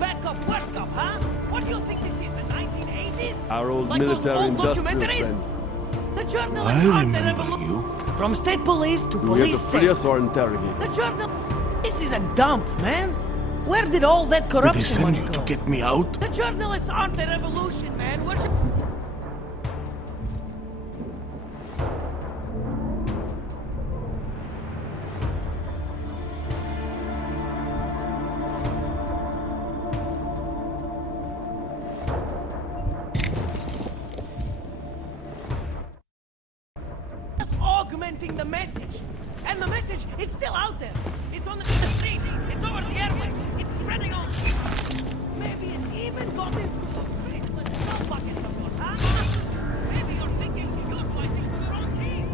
Back up, work up, huh? What do you think this is, the 1980s? Our old Like those military old industrial documentaries? friend. The I journalists aren't the remember revolution. you. From state police to Do we have police to free state. us or interrogate The us? journal... This is a dump, man. Where did all that Did they corruption send money you go? to get me out? The journalists aren't the revolution, man. We're just... augmenting the message. And the message, it's still out there. It's on the street. It's over the airwaves. It's spreading on. Maybe it even got into those faceless skull buckets of yours, huh? Maybe you're thinking you're fighting for the wrong team.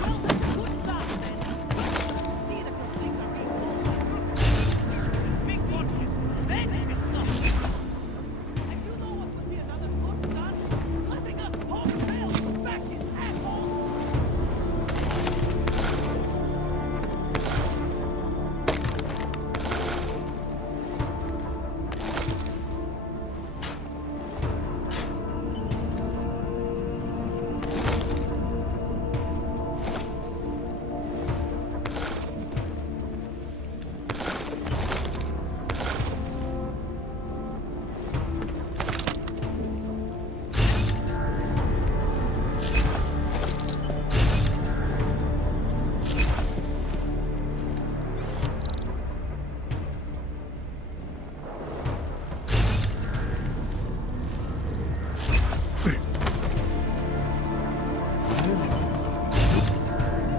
Well, that's good stuff, man. See that your things are being pulled. Big fortune. Then you can stop. And you know what would be another good start? Letting us wholesale fascist assholes.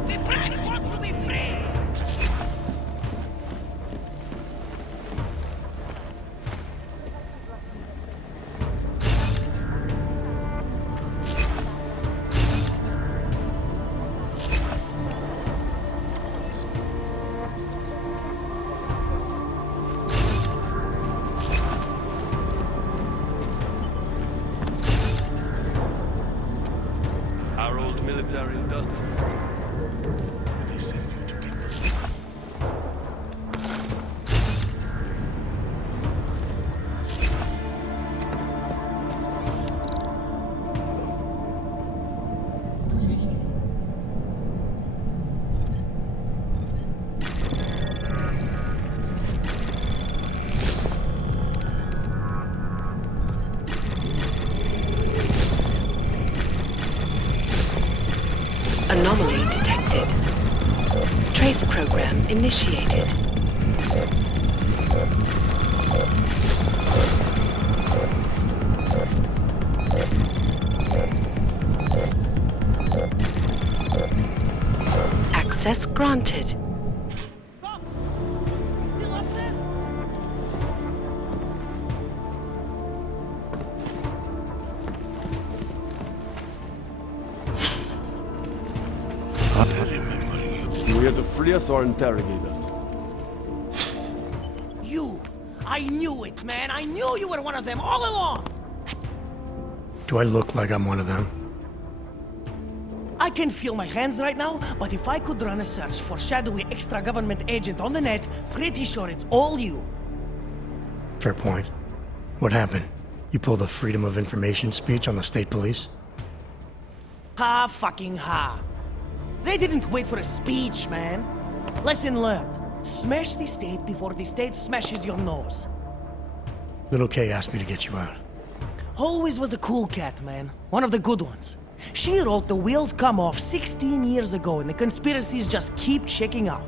The press wants to be free! Our old military industrial. Did they send you to get me? Anomaly detected. Trace program initiated. Access granted. Bob, you still up there? I remember you. Do we have to free us or interrogate us? You! I knew it, man! I knew you were one of them all along! Do I look like I'm one of them? I can feel my hands right now, but if I could run a search for shadowy extra-government agent on the net, pretty sure it's all you. Fair point. What happened? You pulled a Freedom of Information speech on the state police? Ha fucking ha. They didn't wait for a speech, man. Lesson learned. Smash the state before the state smashes your nose. Little K asked me to get you out. Always was a cool cat, man. One of the good ones. She wrote The Wheels Come Off 16 years ago, and the conspiracies just keep checking out.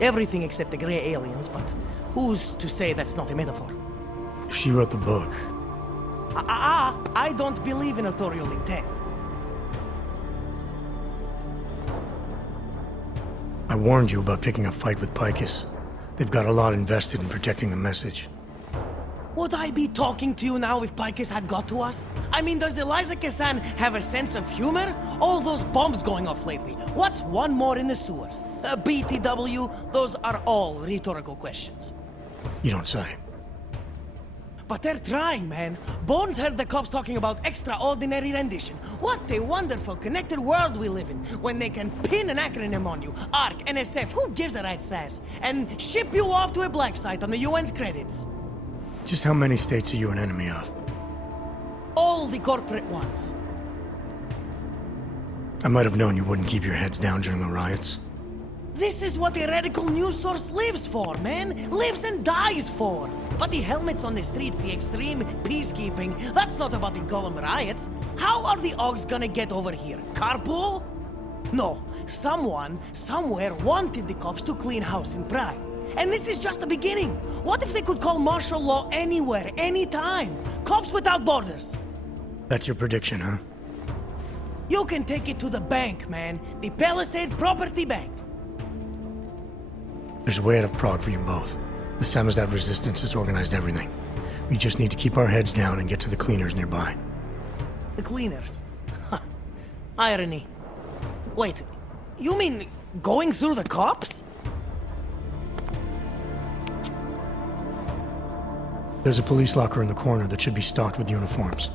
Everything except the gray aliens, but who's to say that's not a metaphor? If she wrote the book, I don't believe in authorial intent. I warned you about picking a fight with Picus. They've got a lot invested in protecting the message. Would I be talking to you now if Picus had got to us? I mean, does Eliza Kassan have a sense of humor? All those bombs going off lately. What's one more in the sewers? BTW? Those are all rhetorical questions. You don't say. But they're trying, man. Bones heard the cops talking about extraordinary rendition. What a wonderful, connected world we live in, when they can pin an acronym on you, ARC, NSF, who gives a rat's ass, and ship you off to a black site on the UN's credits. Just how many states are you an enemy of? All the corporate ones. I might have known you wouldn't keep your heads down during the riots. This is what a radical news source lives for, man. Lives and dies for. But the helmets on the streets, the extreme peacekeeping, that's not about the Golem riots. How are the Augs gonna get over here? Carpool? No. Someone, somewhere, wanted the cops to clean house in Prague. And this is just the beginning. What if they could call martial law anywhere, anytime? Cops without borders. That's your prediction, huh? You can take it to the bank, man. The Palisade Property Bank. There's a way out of Prague for you both. The Samizdat resistance has organized everything. We just need to keep our heads down and get to the cleaners nearby. The cleaners. Irony. Wait, you mean going through the cops? There's a police locker in the corner that should be stocked with uniforms.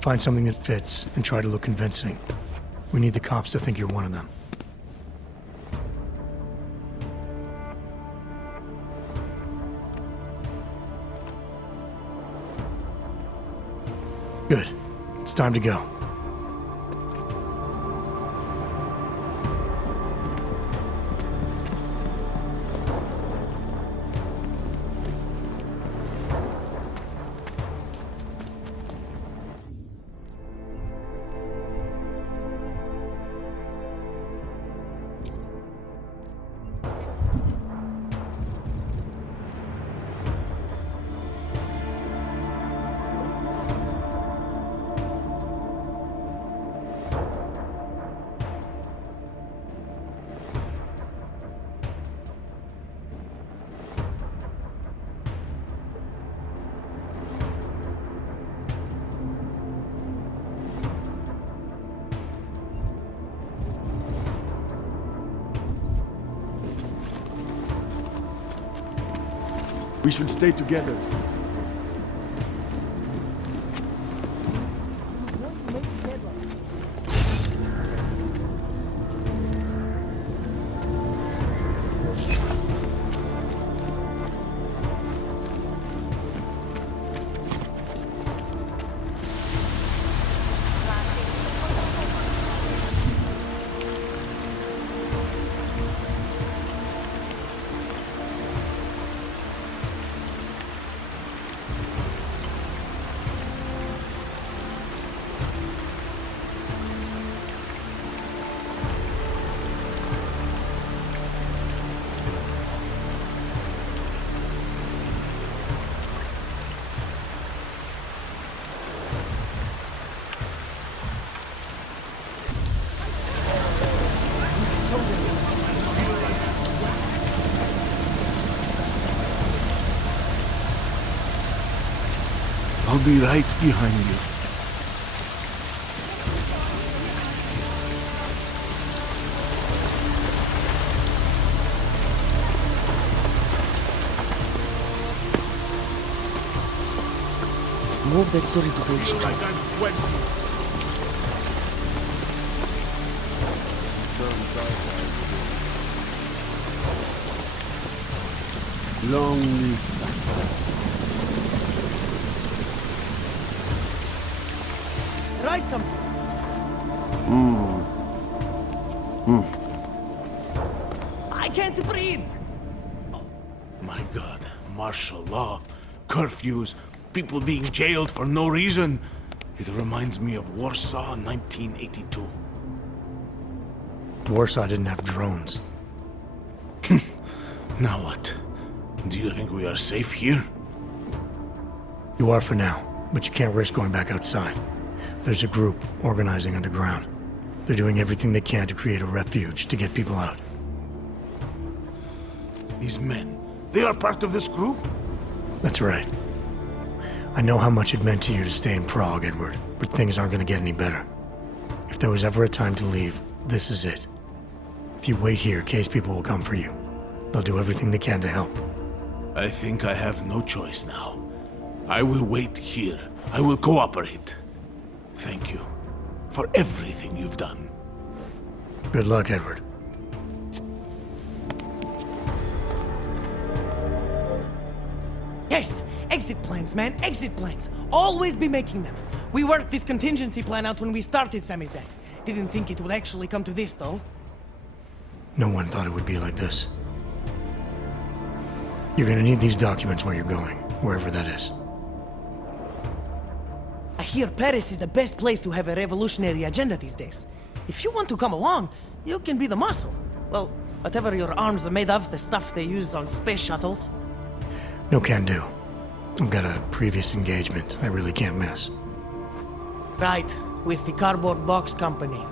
Find something that fits and try to look convincing. We need the cops to think you're one of them. Good. It's time to go. We should stay together. I'll be right behind you. Move that story to page Like I'm wet. Long live. Write something. I can't breathe. My God, martial law, curfews, people being jailed for no reason. It reminds me of Warsaw 1982. Warsaw didn't have drones. Now what? Do you think we are safe here? You are for now, but you can't risk going back outside. There's a group organizing underground. They're doing everything they can to create a refuge to get people out. These men, they are part of this group? That's right. I know how much it meant to you to stay in Prague, Edward, but things aren't going to get any better. If there was ever a time to leave, this is it. If you wait here, K's people will come for you. They'll do everything they can to help. I think I have no choice now. I will wait here. I will cooperate. Thank you for everything you've done. Good luck, Edward. Yes, Exit plans, man, exit plans. Always be making them. We worked this contingency plan out when we started Samizdat. Didn't think it would actually come to this, though. No one thought it would be like this. You're gonna need these documents where you're going, wherever that is. I hear Paris is the best place to have a revolutionary agenda these days. If you want to come along, you can be the muscle. Well, whatever your arms are made of, the stuff they use on space shuttles. No can do. I've got a previous engagement I really can't miss. Right, with the cardboard box company.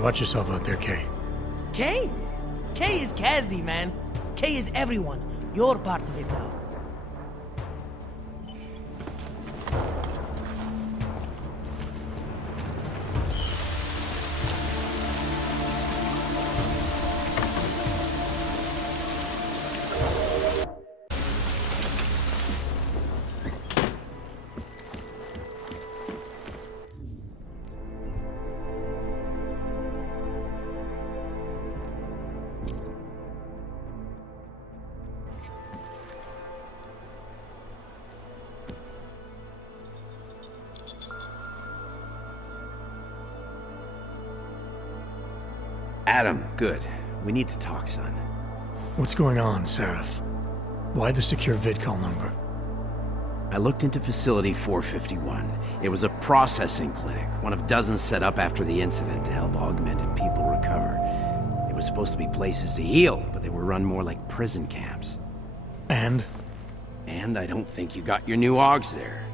Watch yourself out there, Kay. Kay? Kay is Kazdy, man. Kay is everyone. You're part of it now. Adam, good. We need to talk, son. What's going on, Seraph? Why the secure vidcall number? I looked into Facility 451. It was a processing clinic, one of dozens set up after the incident to help augmented people recover. It was supposed to be places to heal, but they were run more like prison camps. And? And I don't think you got your new augs there.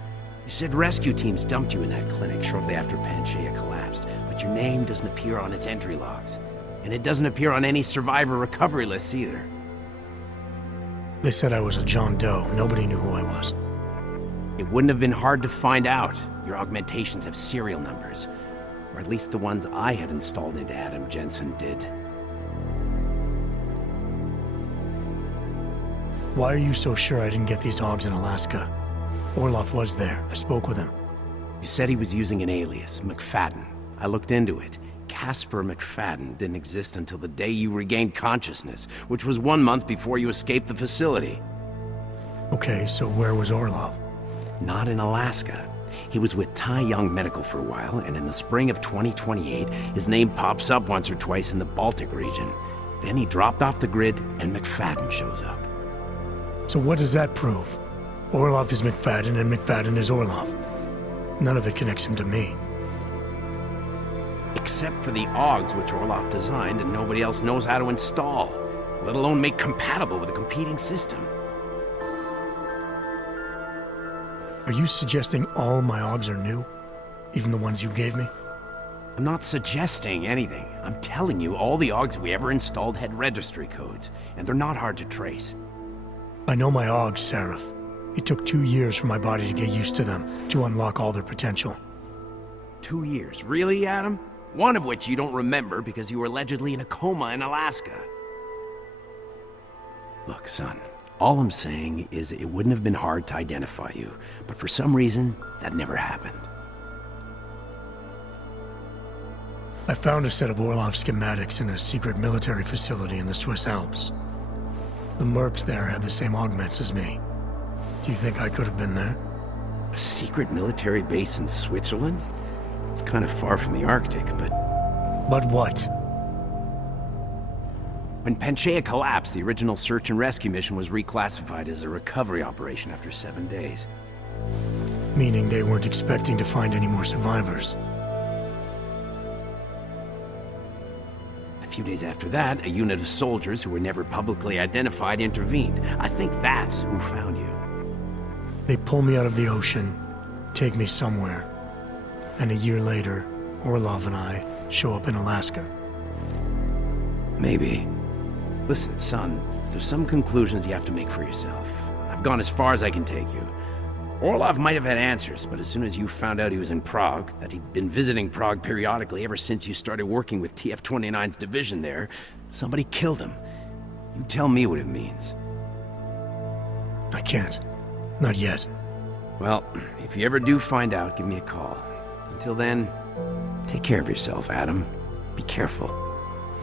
You said rescue teams dumped you in that clinic shortly after Panchaea collapsed, but your name doesn't appear on its entry logs. And it doesn't appear on any survivor recovery lists either. They said I was a John Doe. Nobody knew who I was. It wouldn't have been hard to find out. Your augmentations have serial numbers. Or at least the ones I had installed into Adam Jensen did. Why are you so sure I didn't get these augs in Alaska? Orloff was there. I spoke with him. You said he was using an alias, McFadden. I looked into it. Casper McFadden didn't exist until the day you regained consciousness, which was 1 month before you escaped the facility. Okay, so where was Orloff? Not in Alaska. He was with Tai Young Medical for a while, and in the spring of 2028, his name pops up once or twice in the Baltic region. Then he dropped off the grid, and McFadden shows up. So what does that prove? Orloff is McFadden, and McFadden is Orloff. None of it connects him to me. Except for the augs which Orloff designed and nobody else knows how to install, let alone make compatible with a competing system. Are you suggesting all my augs are new? Even the ones you gave me? I'm not suggesting anything. I'm telling you all the augs we ever installed had registry codes, and they're not hard to trace. I know my augs, Seraph. It took 2 years for my body to get used to them, to unlock all their potential. 2 years? Really, Adam? One of which you don't remember because you were allegedly in a coma in Alaska. Look, son, all I'm saying is it wouldn't have been hard to identify you, but for some reason, that never happened. I found a set of Orloff schematics in a secret military facility in the Swiss Alps. The mercs there had the same augments as me. Do you think I could have been there? A secret military base in Switzerland? It's kind of far from the Arctic, but... But what? When Panchaea collapsed, the original search and rescue mission was reclassified as a recovery operation after 7 days. Meaning they weren't expecting to find any more survivors. A few days after that, a unit of soldiers who were never publicly identified intervened. I think that's who found you. They pull me out of the ocean, take me somewhere, and a year later, Orlov and I show up in Alaska. Maybe. Listen, son, there's some conclusions you have to make for yourself. I've gone as far as I can take you. Orlov might have had answers, but as soon as you found out he was in Prague, that he'd been visiting Prague periodically ever since you started working with TF-29's division there, somebody killed him. You tell me what it means. I can't. Not yet. Well, if you ever do find out, give me a call. Until then, take care of yourself, Adam. Be careful.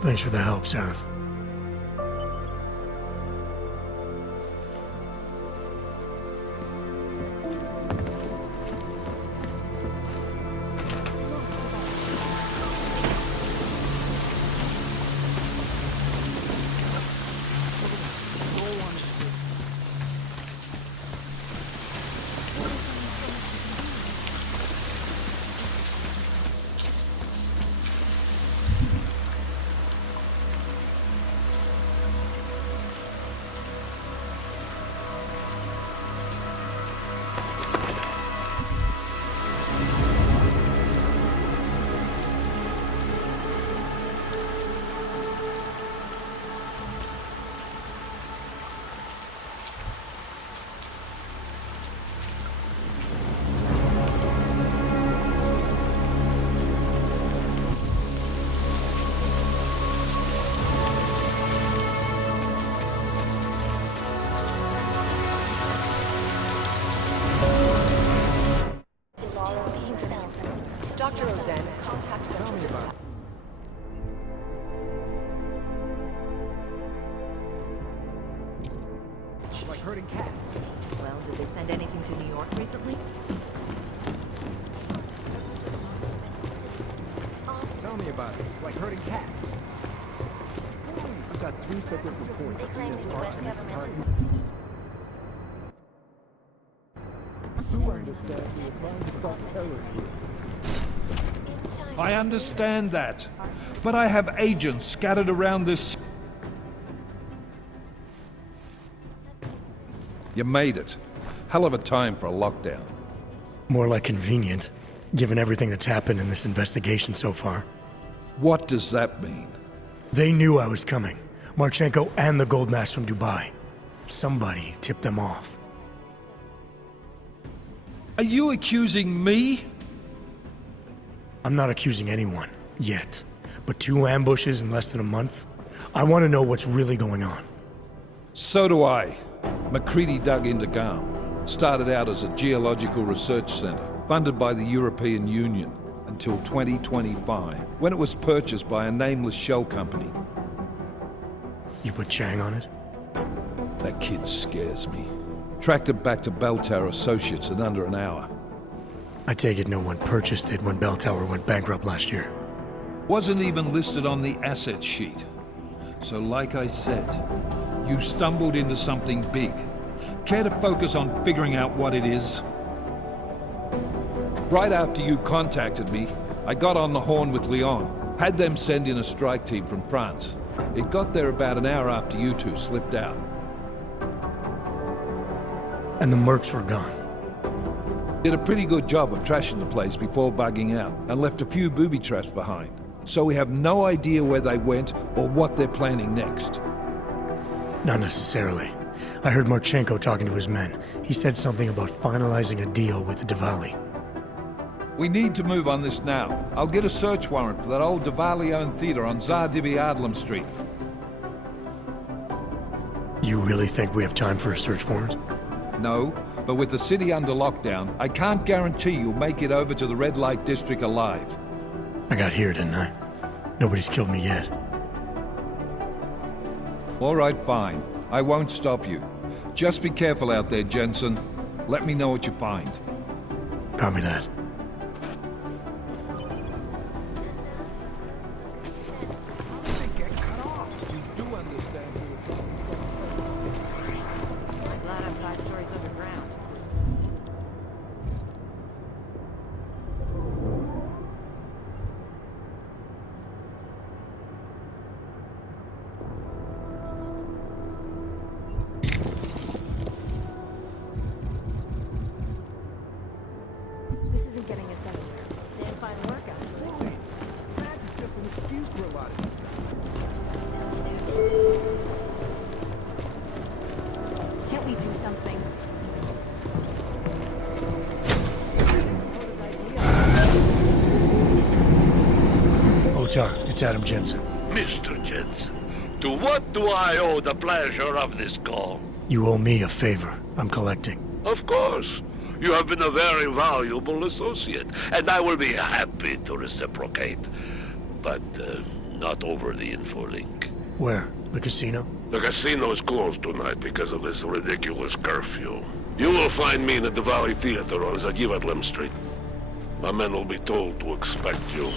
Thanks for the help, Seraph. Like herding cats. Well, did they send anything to New York recently? Tell me about it. Like herding cats. I've got 3 separate reports. They claim the US government is... I understand that, but I have agents scattered around this... You made it. Hell of a time for a lockdown. More like convenient, given everything that's happened in this investigation so far. What does that mean? They knew I was coming. Marchenko and the gold mask from Dubai. Somebody tipped them off. Are you accusing me? I'm not accusing anyone, yet. But 2 ambushes in less than a month? I want to know what's really going on. So do I. MacCready dug into Garm. Started out as a geological research center, funded by the European Union, until 2025, when it was purchased by a nameless shell company. You put Chang on it? That kid scares me. Tracked it back to Bell Tower Associates in under an hour. I take it no one purchased it when Bell Tower went bankrupt last year. Wasn't even listed on the asset sheet. So like I said, you stumbled into something big. Care to focus on figuring out what it is? Right after you contacted me, I got on the horn with Lyon. Had them send in a strike team from France. It got there about an hour after you two slipped out. And the mercs were gone. Did a pretty good job of trashing the place before bugging out, and left a few booby traps behind. So we have no idea where they went or what they're planning next. Not necessarily. I heard Marchenko talking to his men. He said something about finalizing a deal with the Diwali. We need to move on this now. I'll get a search warrant for that old Diwali-owned theater on Zardibi Adlam Street. You really think we have time for a search warrant? No, but with the city under lockdown, I can't guarantee you'll make it over to the red light district alive. I got here, didn't I? Nobody's killed me yet. All right, fine. I won't stop you. Just be careful out there, Jensen. Let me know what you find. Copy that. I'm glad I'm 5 stories underground. This isn't getting us anywhere. Stand by the workout. That's just an excuse for a lot of this. Can't we do something? Otar, it's Adam Jensen. Mr. Jensen, to what do I owe the pleasure of this call? You owe me a favor. I'm collecting. Of course. You have been a very valuable associate, and I will be happy to reciprocate. But not over the infolink. Where? The casino? The casino is closed tonight because of this ridiculous curfew. You will find me in the Valley Theater on Zagivatlim Street. My men will be told to expect you.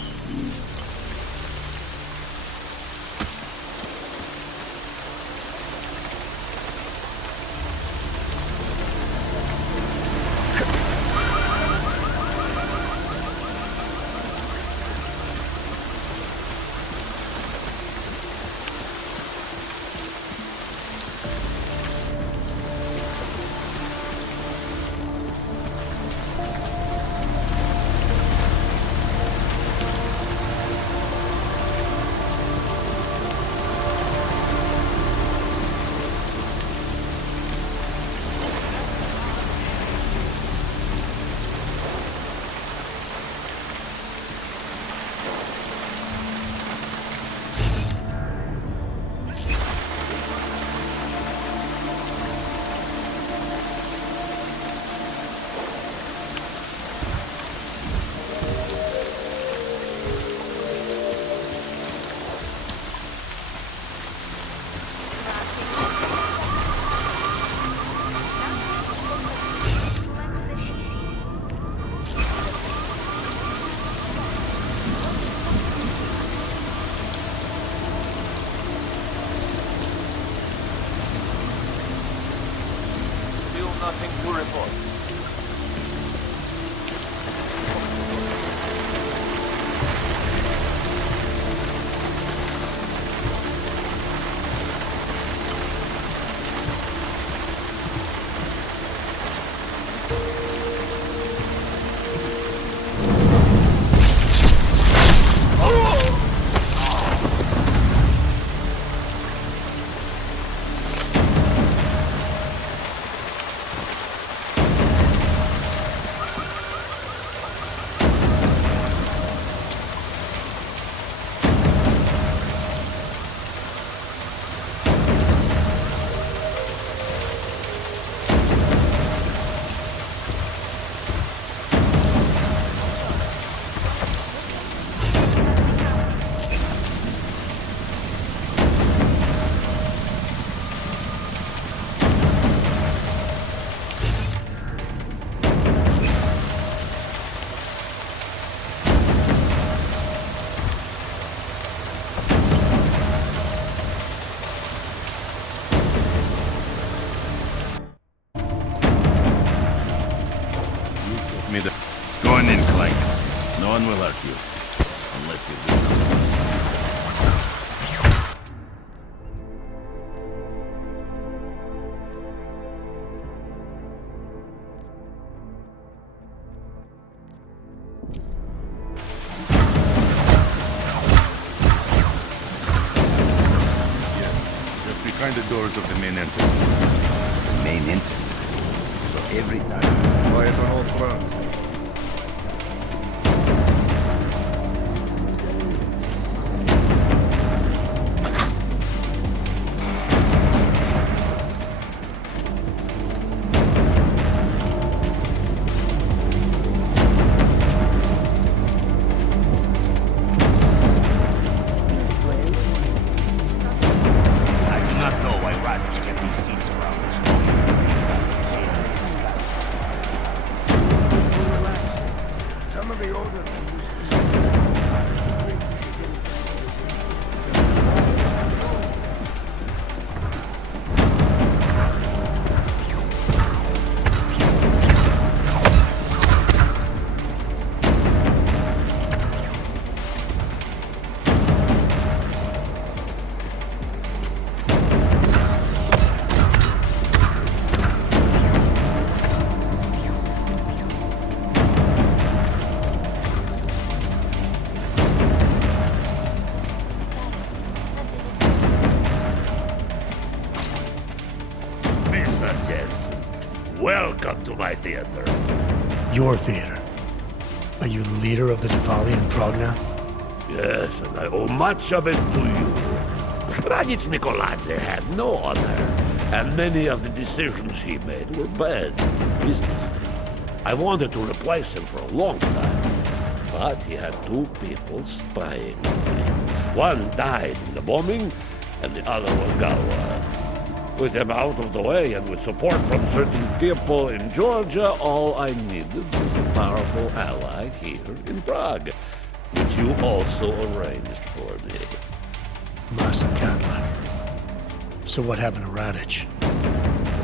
nothing to report. Go on in, Clank. No one will hurt you. Unless you do. Just behind the doors of the main entrance. Main entrance? So every time. Quiet on all fronts. Welcome to my theater. Your theater? Are you the leader of the Diwali in Prague now? Yes, and I owe much of it to you. Raditz Mikoladze had no honor, and many of the decisions he made were bad business. I wanted to replace him for a long time, but he had two people spying on me. One died in the bombing, and the other was Galwa. With him out of the way and with support from certain people in Georgia, all I needed was a powerful ally here in Prague, which you also arranged for me. Masa Kadlak. So what happened to Radic?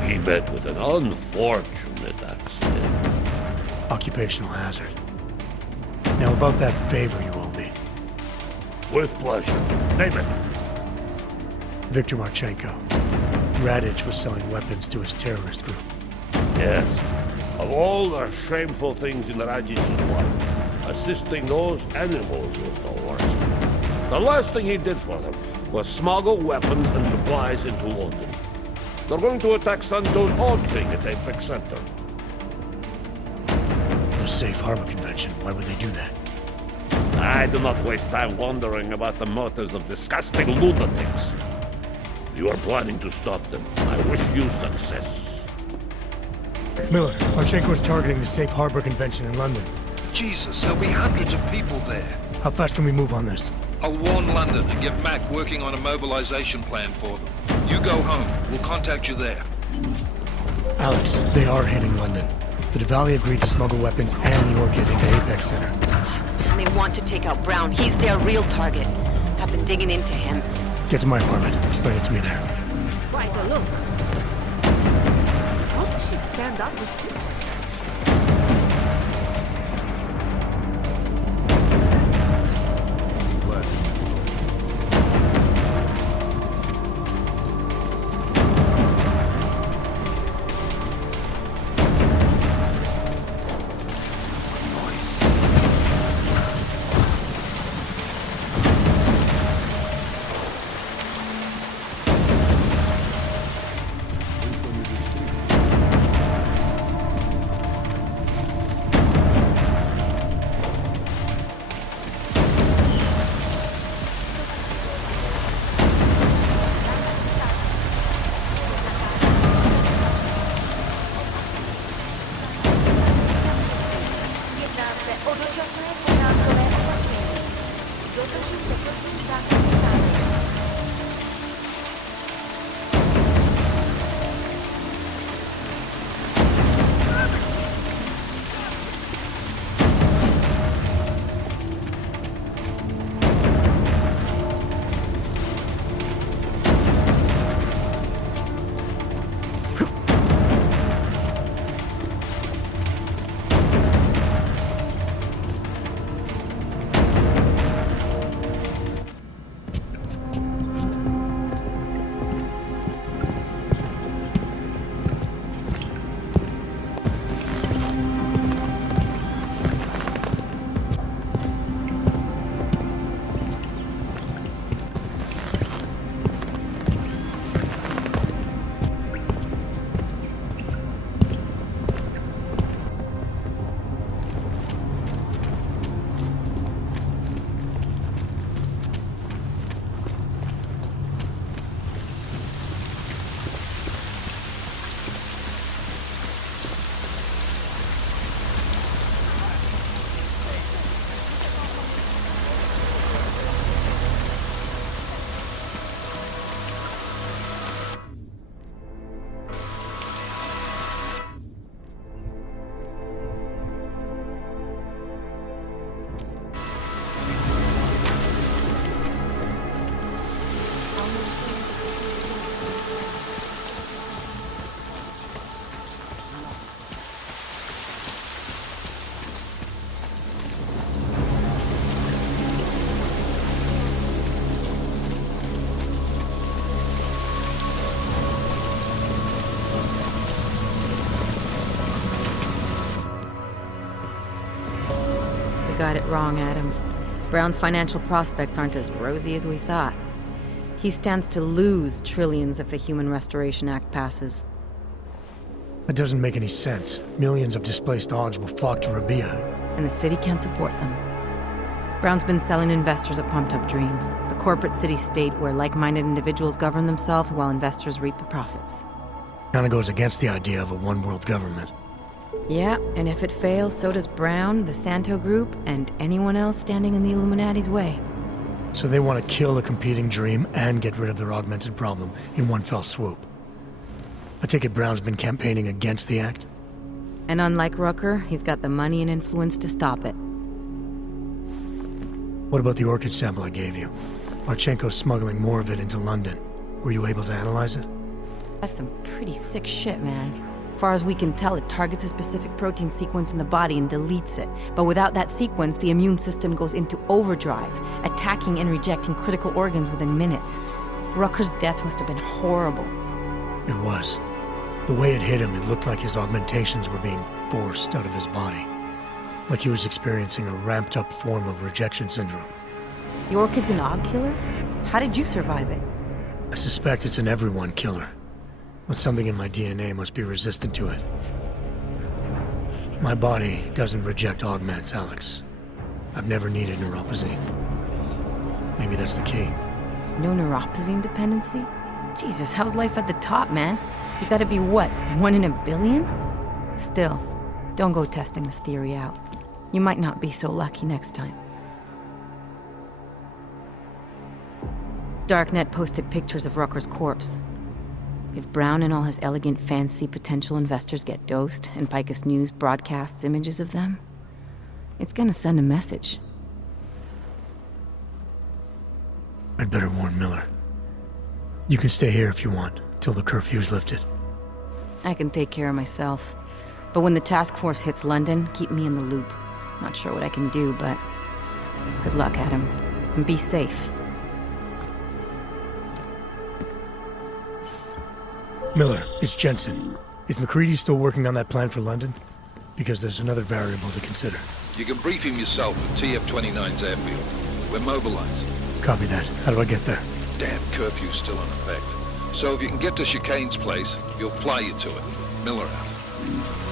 He met with an unfortunate accident. Occupational hazard. Now about that favor you owe me. With pleasure. Name it. Viktor Marchenko. Radic was selling weapons to his terrorist group. Yes. Of all the shameful things in Radic's life, assisting those animals was the worst. The last thing he did for them was smuggle weapons and supplies into London. They're going to attack Santos Thing at Apex Center. The Safe Harbor Convention. Why would they do that? I do not waste time wondering about the motives of disgusting lunatics. You are planning to stop them. I wish you success. Miller, Marchenko is targeting the Safe Harbor Convention in London. Jesus, there'll be hundreds of people there. How fast can we move on this? I'll warn London and get Mac working on a mobilization plan for them. You go home. We'll contact you there. Alex, they are hitting London. The Diwali agreed to smuggle weapons and the Orchid into Apex Center. And they want to take out Brown. He's their real target. I've been digging into him. Get to my apartment. Explain it to me there. Quite a look. What is she stand up with you. Got it wrong, Adam. Brown's financial prospects aren't as rosy as we thought. He stands to lose trillions if the Human Restoration Act passes. That doesn't make any sense. Millions of displaced Augs will flock to Rabia. And the city can't support them. Brown's been selling investors a pumped-up dream. The corporate city-state where like-minded individuals govern themselves while investors reap the profits. Kinda goes against the idea of a one-world government. Yeah, and if it fails, so does Brown, the Santo Group, and anyone else standing in the Illuminati's way. So they want to kill a competing dream and get rid of their augmented problem in one fell swoop. I take it Brown's been campaigning against the act? And unlike Rucker, he's got the money and influence to stop it. What about the orchid sample I gave you? Marchenko's smuggling more of it into London. Were you able to analyze it? That's some pretty sick shit, man. As far as we can tell, it targets a specific protein sequence in the body and deletes it. But without that sequence, the immune system goes into overdrive, attacking and rejecting critical organs within minutes. Rucker's death must have been horrible. It was. The way it hit him, it looked like his augmentations were being forced out of his body. Like he was experiencing a ramped-up form of rejection syndrome. The orchid's an Aug killer? How did you survive it? I suspect it's an everyone killer. But something in my DNA must be resistant to it. My body doesn't reject augments, Alex. I've never needed neuropozyne. Maybe that's the key. No neuropozyne dependency? Jesus, how's life at the top, man? You gotta be what, 1 in a billion? Still, don't go testing this theory out. You might not be so lucky next time. Darknet posted pictures of Rucker's corpse. If Brown and all his elegant, fancy potential investors get dosed, and Picus News broadcasts images of them, it's gonna send a message. I'd better warn Miller. You can stay here if you want, till the curfew's lifted. I can take care of myself. But when the task force hits London, keep me in the loop. Not sure what I can do, but good luck, Adam. And be safe. Miller, it's Jensen. Is McCready still working on that plan for London? Because there's another variable to consider. You can brief him yourself at TF-29's airfield. We're mobilized. Copy that. How do I get there? Damn curfew's still in effect. So if you can get to Chicane's place, he'll fly you to it. Miller out.